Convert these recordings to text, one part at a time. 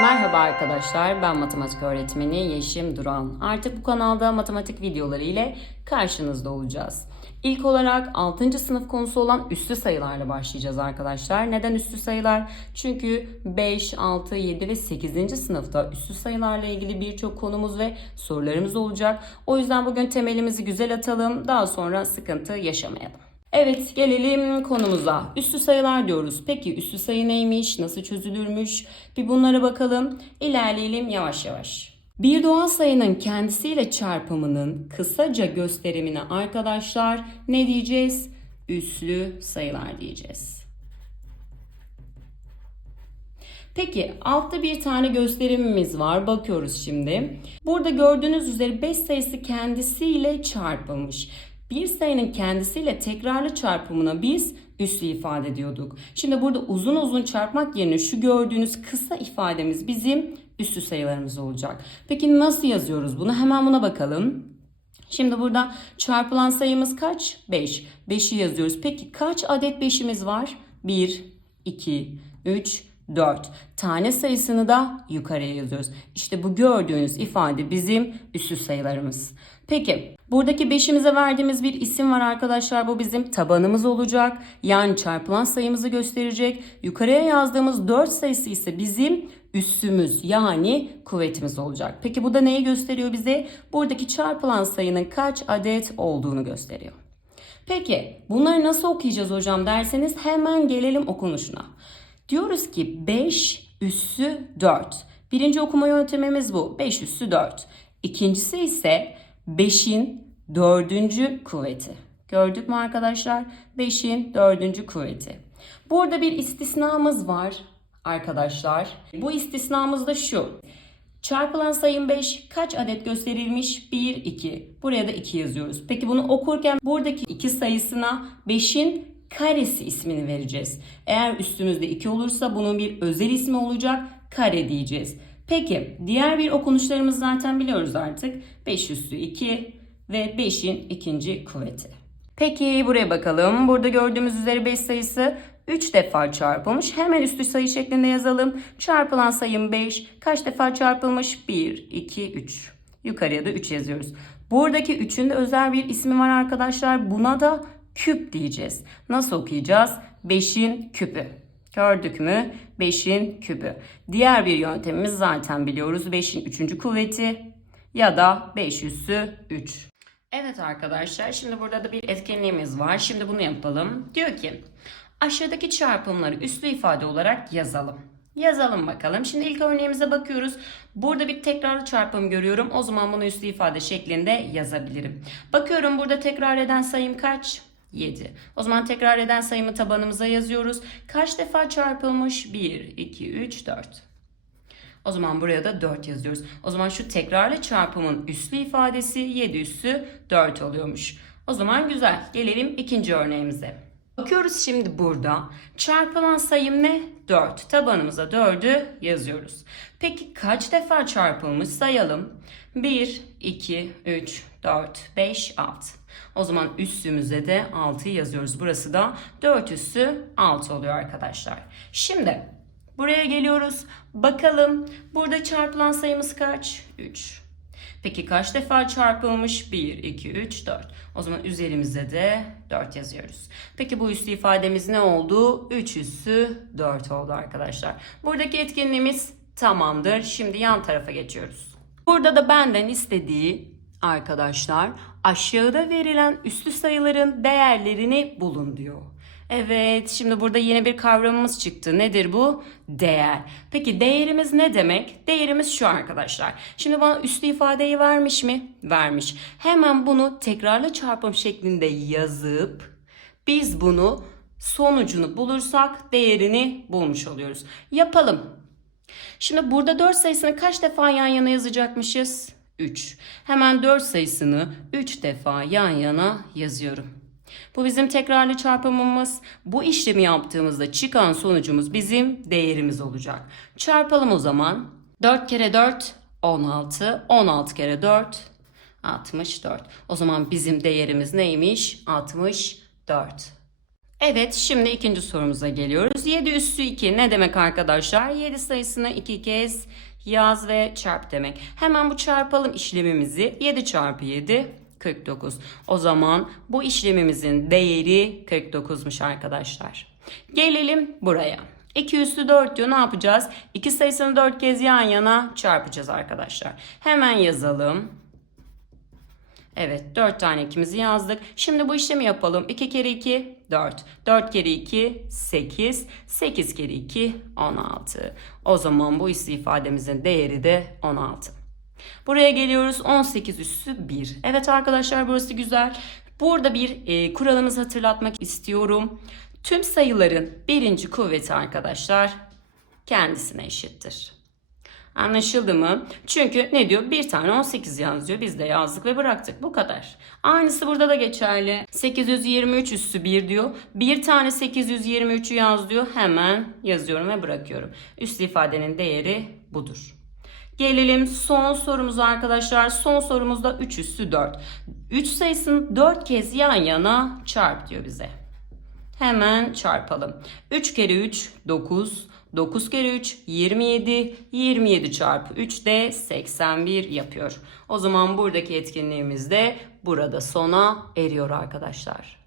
Merhaba arkadaşlar, ben matematik öğretmeni Yeşim Duran. Artık bu kanalda matematik videoları ile karşınızda olacağız. İlk olarak 6. sınıf konusu olan üstü sayılarla başlayacağız arkadaşlar. Neden üstü sayılar? Çünkü 5, 6, 7 ve 8. sınıfta üstü sayılarla ilgili birçok konumuz ve sorularımız olacak. O yüzden bugün temelimizi güzel atalım, daha sonra sıkıntı yaşamayalım. Evet gelelim konumuza. Üstü sayılar diyoruz. Peki üstü sayı neymiş? Nasıl çözülürmüş? Bir bunlara bakalım. İlerleyelim yavaş yavaş. Bir doğal sayının kendisiyle çarpımının kısaca gösterimine arkadaşlar ne diyeceğiz? Üslü sayılar diyeceğiz. Peki altta bir tane gösterimimiz var. Bakıyoruz şimdi. Burada gördüğünüz üzere 5 sayısı kendisiyle çarpılmış. Bir sayının kendisiyle tekrarlı çarpımına biz üslü ifade ediyorduk. Şimdi burada uzun uzun çarpmak yerine şu gördüğünüz kısa ifademiz bizim üslü sayılarımız olacak. Peki nasıl yazıyoruz bunu? Hemen buna bakalım. Şimdi burada çarpılan sayımız kaç? 5. 5'i yazıyoruz. Peki kaç adet 5'imiz var? 1, 2, 3, 4. Tane sayısını da yukarıya yazıyoruz. İşte bu gördüğünüz ifade bizim üssü sayılarımız. Peki buradaki 5'imize verdiğimiz bir isim var arkadaşlar. Bu bizim tabanımız olacak. Yani çarpılan sayımızı gösterecek. Yukarıya yazdığımız 4 sayısı ise bizim üssümüz yani kuvvetimiz olacak. Peki bu da neyi gösteriyor bize? Buradaki çarpılan sayının kaç adet olduğunu gösteriyor. Peki bunları nasıl okuyacağız hocam derseniz hemen gelelim okunuşuna. Diyoruz ki 5 üssü 4. Birinci okuma yöntemimiz bu. 5 üssü 4. İkincisi ise 5'in dördüncü kuvveti. Gördük mü arkadaşlar? 5'in dördüncü kuvveti. Burada bir istisnamız var arkadaşlar. Bu istisnamız da şu. Çarpılan sayım 5 kaç adet gösterilmiş? 1, 2. Buraya da 2 yazıyoruz. Peki bunu okurken buradaki 2 sayısına 5'in karesi ismini vereceğiz. Eğer üstümüzde 2 olursa bunun bir özel ismi olacak. Kare diyeceğiz. Peki diğer bir okunuşlarımız zaten biliyoruz artık. 5 üstü 2 ve 5'in ikinci kuvveti. Peki buraya bakalım. Burada gördüğümüz üzere 5 sayısı 3 defa çarpılmış. Hemen üstü sayı şeklinde yazalım. Çarpılan sayım 5. Kaç defa çarpılmış? 1, 2, 3. Yukarıya da 3 yazıyoruz. Buradaki 3'ün de özel bir ismi var arkadaşlar. Buna da küp diyeceğiz. Nasıl okuyacağız? 5'in küpü. Gördük mü? 5'in küpü. Diğer bir yöntemimiz zaten biliyoruz. 5'in 3. kuvveti ya da 5 üssü 3. Evet arkadaşlar şimdi burada da bir etkinliğimiz var. Şimdi bunu yapalım. Diyor ki aşağıdaki çarpımları üslü ifade olarak yazalım. Yazalım bakalım. Şimdi ilk örneğimize bakıyoruz. Burada bir tekrarlı çarpım görüyorum. O zaman bunu üslü ifade şeklinde yazabilirim. Bakıyorum burada tekrar eden sayım kaç? 7. O zaman tekrar eden sayımı tabanımıza yazıyoruz. Kaç defa çarpılmış? 1, 2, 3, 4. O zaman buraya da 4 yazıyoruz. O zaman şu tekrarlı çarpımın üslü ifadesi 7 üssü 4 oluyormuş. O zaman güzel. Gelelim ikinci örneğimize. Bakıyoruz şimdi burada. Çarpılan sayım ne? 4. Tabanımıza 4'ü yazıyoruz. Peki kaç defa çarpılmış sayalım. 1, 2, 3, 4, 5, 6. O zaman üstümüze de 6 yazıyoruz. Burası da 4 üssü 6 oluyor arkadaşlar. Şimdi buraya geliyoruz. Bakalım burada çarpılan sayımız kaç? 3. Peki kaç defa çarpılmış? 1, 2, 3, 4. O zaman üzerimizde de 4 yazıyoruz. Peki bu üslü ifademiz ne oldu? 3 üssü 4 oldu arkadaşlar. Buradaki etkinliğimiz tamamdır. Şimdi yan tarafa geçiyoruz. Burada da benden istediği arkadaşlar aşağıda verilen üslü sayıların değerlerini bulun diyor. Evet, şimdi burada yeni bir kavramımız çıktı. Nedir bu? Değer. Peki değerimiz ne demek? Değerimiz şu arkadaşlar. Şimdi bana üslü ifadeyi vermiş mi? Vermiş. Hemen bunu tekrarlı çarpım şeklinde yazıp biz bunu sonucunu bulursak değerini bulmuş oluyoruz. Yapalım. Şimdi burada 4 sayısını kaç defa yan yana yazacakmışız? 3. Hemen 4 sayısını 3 defa yan yana yazıyorum. Bu bizim tekrarlı çarpımımız. Bu işlemi yaptığımızda çıkan sonucumuz bizim değerimiz olacak. Çarpalım o zaman. 4 kere 4 16. 16 kere 4 64. O zaman bizim değerimiz neymiş? 64. Evet şimdi ikinci sorumuza geliyoruz. 7 üssü 2 ne demek arkadaşlar? 7 sayısını iki kez yaz ve çarp demek. Hemen bu çarpalım işlemimizi. 7 çarpı 7 49. O zaman bu işlemimizin değeri 49'muş arkadaşlar. Gelelim buraya. 2 üssü 4 diyor ne yapacağız? 2 sayısını 4 kez yan yana çarpacağız arkadaşlar. Hemen yazalım. Evet 4 tane ikimizi yazdık. Şimdi bu işlemi yapalım. 2 kere 2 4. 4 kere 2 8. 8 kere 2 16. O zaman bu üssü ifademizin değeri de 16. Buraya geliyoruz 18 üssü 1. Evet arkadaşlar burası güzel. Burada bir e, kuralımızı hatırlatmak istiyorum. Tüm sayıların birinci kuvveti arkadaşlar kendisine eşittir. Anlaşıldı mı? Çünkü ne diyor? Bir tane 18 yazıyor. Biz de yazdık ve bıraktık. Bu kadar. Aynısı burada da geçerli. 823 üssü 1 diyor. Bir tane 823'ü yaz diyor. Hemen yazıyorum ve bırakıyorum. Üslü ifadenin değeri budur. Gelelim son sorumuza arkadaşlar. Son sorumuzda 3 üssü 4. 3 sayısını 4 kez yan yana çarp diyor bize. Hemen çarpalım. 3 kere 3 9. 9 kere 3 27. 27 çarpı 3 de 81 yapıyor. O zaman buradaki etkinliğimiz de burada sona eriyor arkadaşlar.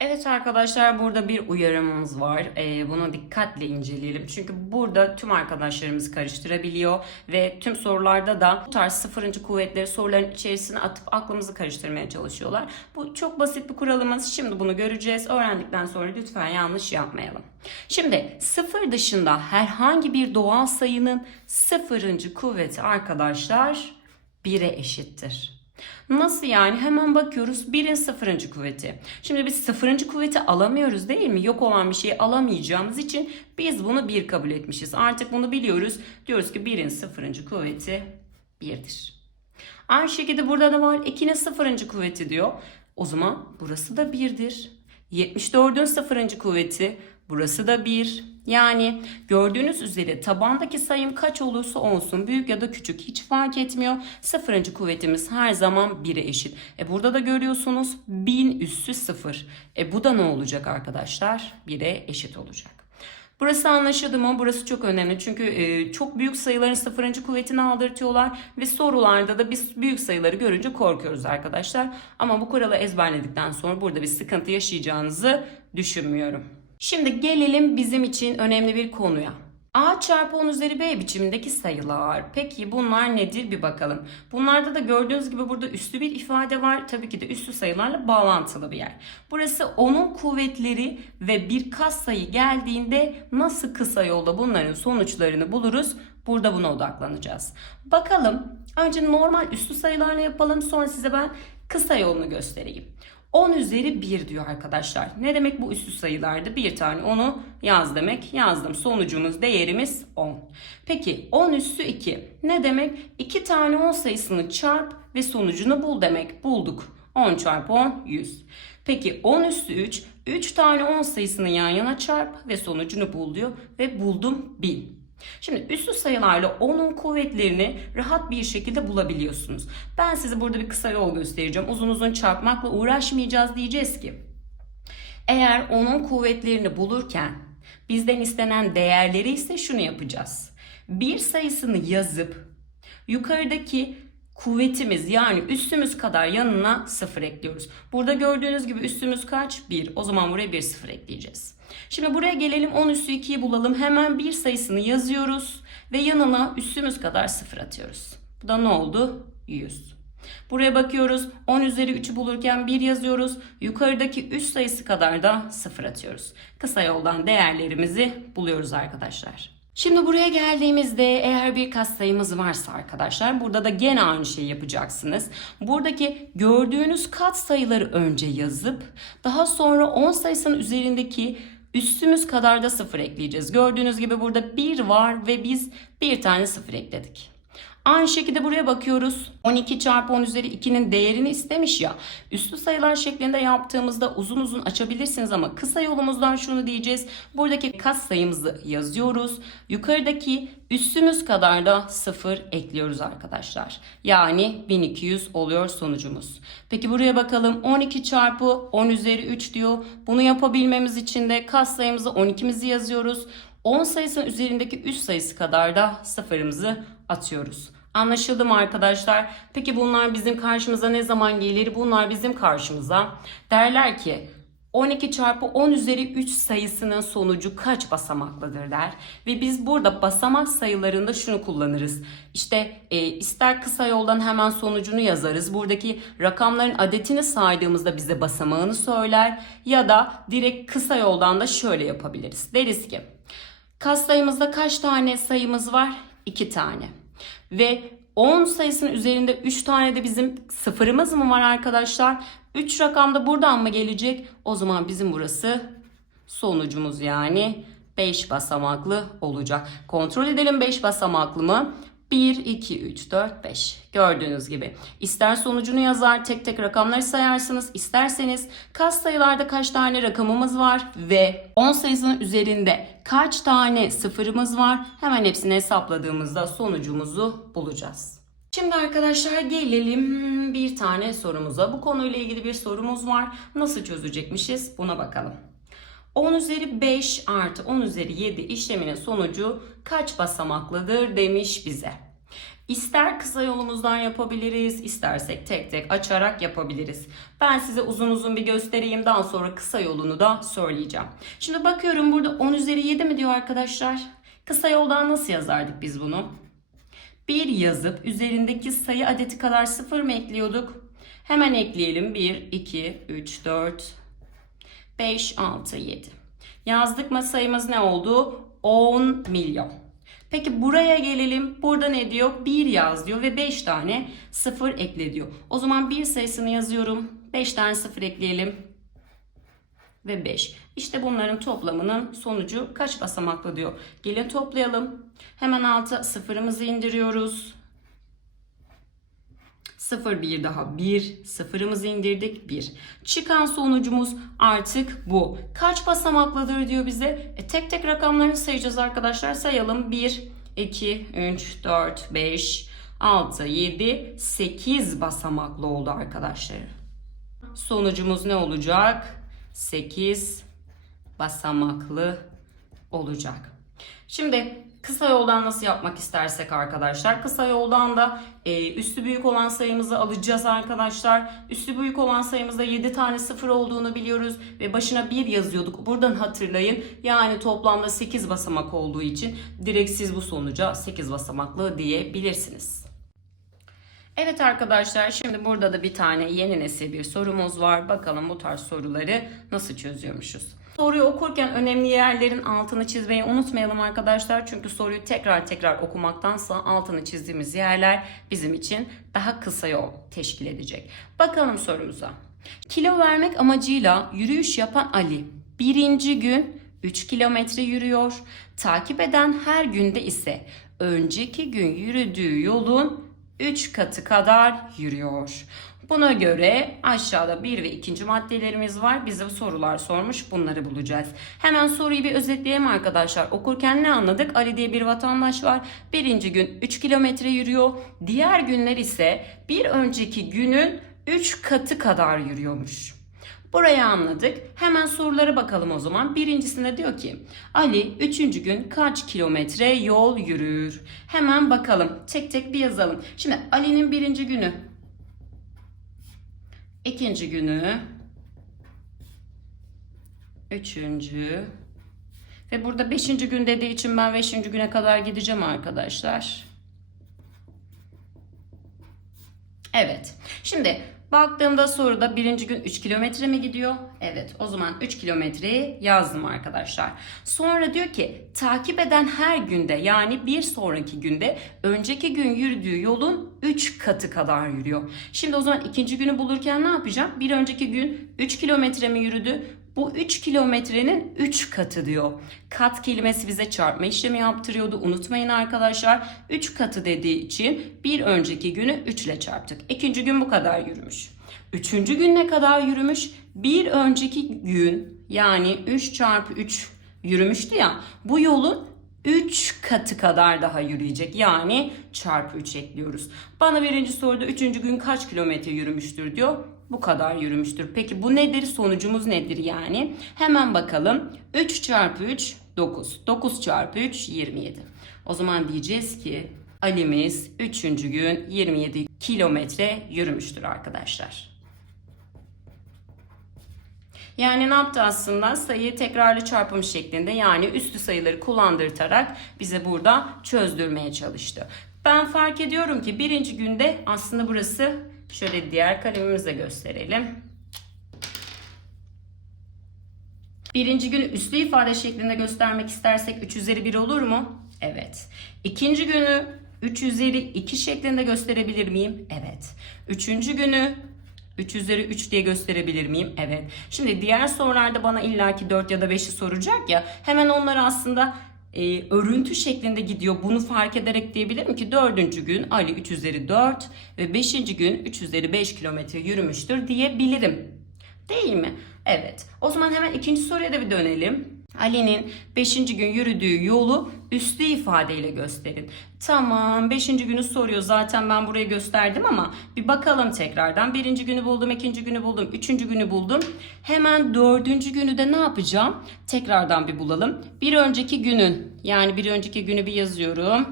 Evet arkadaşlar burada bir uyarımız var. Ee, bunu dikkatle inceleyelim. Çünkü burada tüm arkadaşlarımız karıştırabiliyor ve tüm sorularda da bu tarz sıfırıncı kuvvetleri soruların içerisine atıp aklımızı karıştırmaya çalışıyorlar. Bu çok basit bir kuralımız. Şimdi bunu göreceğiz. Öğrendikten sonra lütfen yanlış yapmayalım. Şimdi sıfır dışında herhangi bir doğal sayının sıfırıncı kuvveti arkadaşlar 1'e eşittir. Nasıl yani? Hemen bakıyoruz. Birin sıfırıncı kuvveti. Şimdi biz sıfırıncı kuvveti alamıyoruz değil mi? Yok olan bir şeyi alamayacağımız için biz bunu bir kabul etmişiz. Artık bunu biliyoruz. Diyoruz ki birin sıfırıncı kuvveti birdir. Aynı şekilde burada da var. 2'nin sıfırıncı kuvveti diyor. O zaman burası da birdir. 74'ün sıfırıncı kuvveti. Burası da 1. Yani gördüğünüz üzere tabandaki sayım kaç olursa olsun büyük ya da küçük hiç fark etmiyor. Sıfırıncı kuvvetimiz her zaman 1'e eşit. E burada da görüyorsunuz 1000 üssü 0. E bu da ne olacak arkadaşlar? 1'e eşit olacak. Burası anlaşıldı mı? Burası çok önemli. Çünkü e, çok büyük sayıların sıfırıncı kuvvetini aldırtıyorlar ve sorularda da biz büyük sayıları görünce korkuyoruz arkadaşlar. Ama bu kuralı ezberledikten sonra burada bir sıkıntı yaşayacağınızı düşünmüyorum. Şimdi gelelim bizim için önemli bir konuya. A çarpı 10 üzeri B biçimindeki sayılar. Peki bunlar nedir bir bakalım. Bunlarda da gördüğünüz gibi burada üslü bir ifade var. Tabii ki de üslü sayılarla bağlantılı bir yer. Burası onun kuvvetleri ve bir kas sayı geldiğinde nasıl kısa yolda bunların sonuçlarını buluruz? Burada buna odaklanacağız. Bakalım önce normal üslü sayılarla yapalım sonra size ben kısa yolunu göstereyim. 10 üzeri 1 diyor arkadaşlar. Ne demek bu üstü sayılardı? Bir tane onu yaz demek. Yazdım. Sonucumuz değerimiz 10. Peki 10 üstü 2. Ne demek? 2 tane 10 sayısını çarp ve sonucunu bul demek. Bulduk. 10 çarpı 10 100. Peki 10 üstü 3. 3 tane 10 sayısını yan yana çarp ve sonucunu bul diyor. Ve buldum 1000. Şimdi üslü sayılarla onun kuvvetlerini rahat bir şekilde bulabiliyorsunuz. Ben size burada bir kısa yol göstereceğim. Uzun uzun çarpmakla uğraşmayacağız diyeceğiz ki. Eğer onun kuvvetlerini bulurken bizden istenen değerleri ise şunu yapacağız. Bir sayısını yazıp yukarıdaki kuvvetimiz yani üstümüz kadar yanına sıfır ekliyoruz. Burada gördüğünüz gibi üstümüz kaç? 1. O zaman buraya bir sıfır ekleyeceğiz. Şimdi buraya gelelim 10 üstü 2'yi bulalım. Hemen bir sayısını yazıyoruz ve yanına üstümüz kadar sıfır atıyoruz. Bu da ne oldu? 100. Buraya bakıyoruz. 10 üzeri 3'ü bulurken 1 yazıyoruz. Yukarıdaki üst sayısı kadar da sıfır atıyoruz. Kısa yoldan değerlerimizi buluyoruz arkadaşlar. Şimdi buraya geldiğimizde eğer bir katsayımız varsa arkadaşlar burada da gene aynı şeyi yapacaksınız. Buradaki gördüğünüz katsayıları önce yazıp daha sonra 10 sayısının üzerindeki üstümüz kadar da sıfır ekleyeceğiz. Gördüğünüz gibi burada 1 var ve biz bir tane sıfır ekledik. Aynı şekilde buraya bakıyoruz. 12 çarpı 10 üzeri 2'nin değerini istemiş ya. Üslü sayılar şeklinde yaptığımızda uzun uzun açabilirsiniz ama kısa yolumuzdan şunu diyeceğiz. Buradaki kas sayımızı yazıyoruz. Yukarıdaki üstümüz kadar da 0 ekliyoruz arkadaşlar. Yani 1200 oluyor sonucumuz. Peki buraya bakalım 12 çarpı 10 üzeri 3 diyor. Bunu yapabilmemiz için de kas sayımızı 12'mizi yazıyoruz. 10 sayısının üzerindeki üst sayısı kadar da sıfırımızı atıyoruz. Anlaşıldı mı arkadaşlar? Peki bunlar bizim karşımıza ne zaman gelir? Bunlar bizim karşımıza derler ki 12 çarpı 10 üzeri 3 sayısının sonucu kaç basamaklıdır der. Ve biz burada basamak sayılarında şunu kullanırız. İşte e, ister kısa yoldan hemen sonucunu yazarız. Buradaki rakamların adetini saydığımızda bize basamağını söyler. Ya da direkt kısa yoldan da şöyle yapabiliriz. Deriz ki kas sayımızda kaç tane sayımız var? 2 tane. Ve 10 sayısının üzerinde 3 tane de bizim sıfırımız mı var arkadaşlar? 3 rakam da buradan mı gelecek? O zaman bizim burası sonucumuz yani 5 basamaklı olacak. Kontrol edelim 5 basamaklı mı? 1, 2, 3, 4, 5. Gördüğünüz gibi. İster sonucunu yazar, tek tek rakamları sayarsınız. İsterseniz kas sayılarda kaç tane rakamımız var ve 10 sayısının üzerinde kaç tane sıfırımız var? Hemen hepsini hesapladığımızda sonucumuzu bulacağız. Şimdi arkadaşlar gelelim bir tane sorumuza. Bu konuyla ilgili bir sorumuz var. Nasıl çözecekmişiz? Buna bakalım. 10 üzeri 5 artı 10 üzeri 7 işleminin sonucu kaç basamaklıdır demiş bize. İster kısa yolumuzdan yapabiliriz, istersek tek tek açarak yapabiliriz. Ben size uzun uzun bir göstereyim, daha sonra kısa yolunu da söyleyeceğim. Şimdi bakıyorum burada 10 üzeri 7 mi diyor arkadaşlar? Kısa yoldan nasıl yazardık biz bunu? 1 yazıp üzerindeki sayı adeti kadar 0 mı ekliyorduk? Hemen ekleyelim. 1, 2, 3, 4, 5, 6, 7. Yazdık mı sayımız ne oldu? 10 milyon. Peki buraya gelelim. Burada ne diyor? 1 yaz diyor ve 5 tane 0 ekle diyor. O zaman 1 sayısını yazıyorum. 5 tane 0 ekleyelim. Ve 5. İşte bunların toplamının sonucu kaç basamaklı diyor. Gelin toplayalım. Hemen alta sıfırımızı indiriyoruz. 0 bir daha 1 sıfırımızı indirdik 1. Çıkan sonucumuz artık bu. Kaç basamaklıdır diyor bize. E, tek tek rakamlarını sayacağız arkadaşlar. Sayalım 1, 2, 3, 4, 5, 6, 7, 8 basamaklı oldu arkadaşlar. Sonucumuz ne olacak? 8 basamaklı olacak. Şimdi kısa yoldan nasıl yapmak istersek arkadaşlar. Kısa yoldan da e, üstü büyük olan sayımızı alacağız arkadaşlar. Üstü büyük olan sayımızda 7 tane sıfır olduğunu biliyoruz. Ve başına 1 yazıyorduk. Buradan hatırlayın. Yani toplamda 8 basamak olduğu için direkt siz bu sonuca 8 basamaklı diyebilirsiniz. Evet arkadaşlar şimdi burada da bir tane yeni nesil bir sorumuz var. Bakalım bu tarz soruları nasıl çözüyormuşuz. Soruyu okurken önemli yerlerin altını çizmeyi unutmayalım arkadaşlar. Çünkü soruyu tekrar tekrar okumaktansa altını çizdiğimiz yerler bizim için daha kısa yol teşkil edecek. Bakalım sorumuza. Kilo vermek amacıyla yürüyüş yapan Ali birinci gün 3 kilometre yürüyor. Takip eden her günde ise önceki gün yürüdüğü yolun 3 katı kadar yürüyor. Buna göre aşağıda bir ve ikinci maddelerimiz var. Bize sorular sormuş. Bunları bulacağız. Hemen soruyu bir özetleyelim arkadaşlar. Okurken ne anladık? Ali diye bir vatandaş var. Birinci gün 3 kilometre yürüyor. Diğer günler ise bir önceki günün 3 katı kadar yürüyormuş. Burayı anladık. Hemen sorulara bakalım o zaman. Birincisinde diyor ki Ali üçüncü gün kaç kilometre yol yürür? Hemen bakalım. Tek tek bir yazalım. Şimdi Ali'nin birinci günü. ikinci günü. Üçüncü. Ve burada beşinci gün dediği için ben beşinci güne kadar gideceğim arkadaşlar. Evet. Şimdi baktığımda soruda birinci gün 3 kilometre mi gidiyor? Evet. O zaman 3 kilometreyi yazdım arkadaşlar. Sonra diyor ki takip eden her günde yani bir sonraki günde önceki gün yürüdüğü yolun 3 katı kadar yürüyor. Şimdi o zaman ikinci günü bulurken ne yapacağım? Bir önceki gün 3 kilometre mi yürüdü? Bu 3 kilometrenin 3 katı diyor. Kat kelimesi bize çarpma işlemi yaptırıyordu. Unutmayın arkadaşlar 3 katı dediği için bir önceki günü 3 ile çarptık. İkinci gün bu kadar yürümüş. Üçüncü gün ne kadar yürümüş? Bir önceki gün yani 3 çarpı 3 yürümüştü ya. Bu yolun 3 katı kadar daha yürüyecek. Yani çarpı 3 ekliyoruz. Bana birinci soruda 3. gün kaç kilometre yürümüştür diyor. Bu kadar yürümüştür. Peki bu nedir? Sonucumuz nedir yani? Hemen bakalım. 3 çarpı 3 9. 9 çarpı 3 27. O zaman diyeceğiz ki Ali'miz 3. gün 27 kilometre yürümüştür arkadaşlar. Yani ne yaptı aslında? Sayıyı tekrarlı çarpım şeklinde yani üstü sayıları kullandırtarak bize burada çözdürmeye çalıştı. Ben fark ediyorum ki birinci günde aslında burası şöyle diğer kalemimizle gösterelim. Birinci günü üslü ifade şeklinde göstermek istersek 3 üzeri 1 olur mu? Evet. İkinci günü 3 üzeri 2 şeklinde gösterebilir miyim? Evet. Üçüncü günü 3 üzeri 3 diye gösterebilir miyim? Evet. Şimdi diğer sorularda bana illaki 4 ya da 5'i soracak ya. Hemen onları aslında e, örüntü şeklinde gidiyor. Bunu fark ederek diyebilirim ki 4. gün Ali 3 üzeri 4 ve 5. gün 3 üzeri 5 kilometre yürümüştür diyebilirim. Değil mi? Evet. O zaman hemen ikinci soruya da bir dönelim. Ali'nin 5. gün yürüdüğü yolu üslü ifadeyle gösterin. Tamam 5. günü soruyor zaten ben buraya gösterdim ama bir bakalım tekrardan. Birinci günü buldum, ikinci günü buldum, üçüncü günü buldum. Hemen dördüncü günü de ne yapacağım? Tekrardan bir bulalım. Bir önceki günün yani bir önceki günü bir yazıyorum.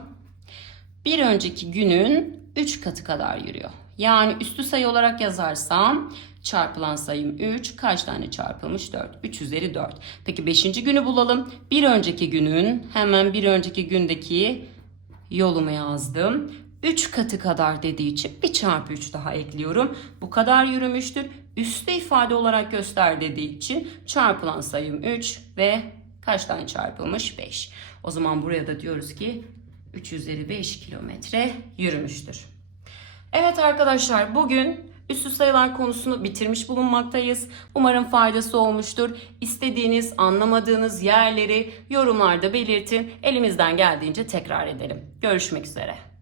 Bir önceki günün 3 katı kadar yürüyor. Yani üstü sayı olarak yazarsam çarpılan sayım 3. Kaç tane çarpılmış? 4. 3 üzeri 4. Peki 5. günü bulalım. Bir önceki günün hemen bir önceki gündeki yolumu yazdım. 3 katı kadar dediği için bir çarpı 3 daha ekliyorum. Bu kadar yürümüştür. Üstü ifade olarak göster dediği için çarpılan sayım 3 ve kaç tane çarpılmış? 5. O zaman buraya da diyoruz ki 3 üzeri 5 kilometre yürümüştür. Evet arkadaşlar bugün üstü sayılar konusunu bitirmiş bulunmaktayız. Umarım faydası olmuştur. İstediğiniz, anlamadığınız yerleri yorumlarda belirtin. Elimizden geldiğince tekrar edelim. Görüşmek üzere.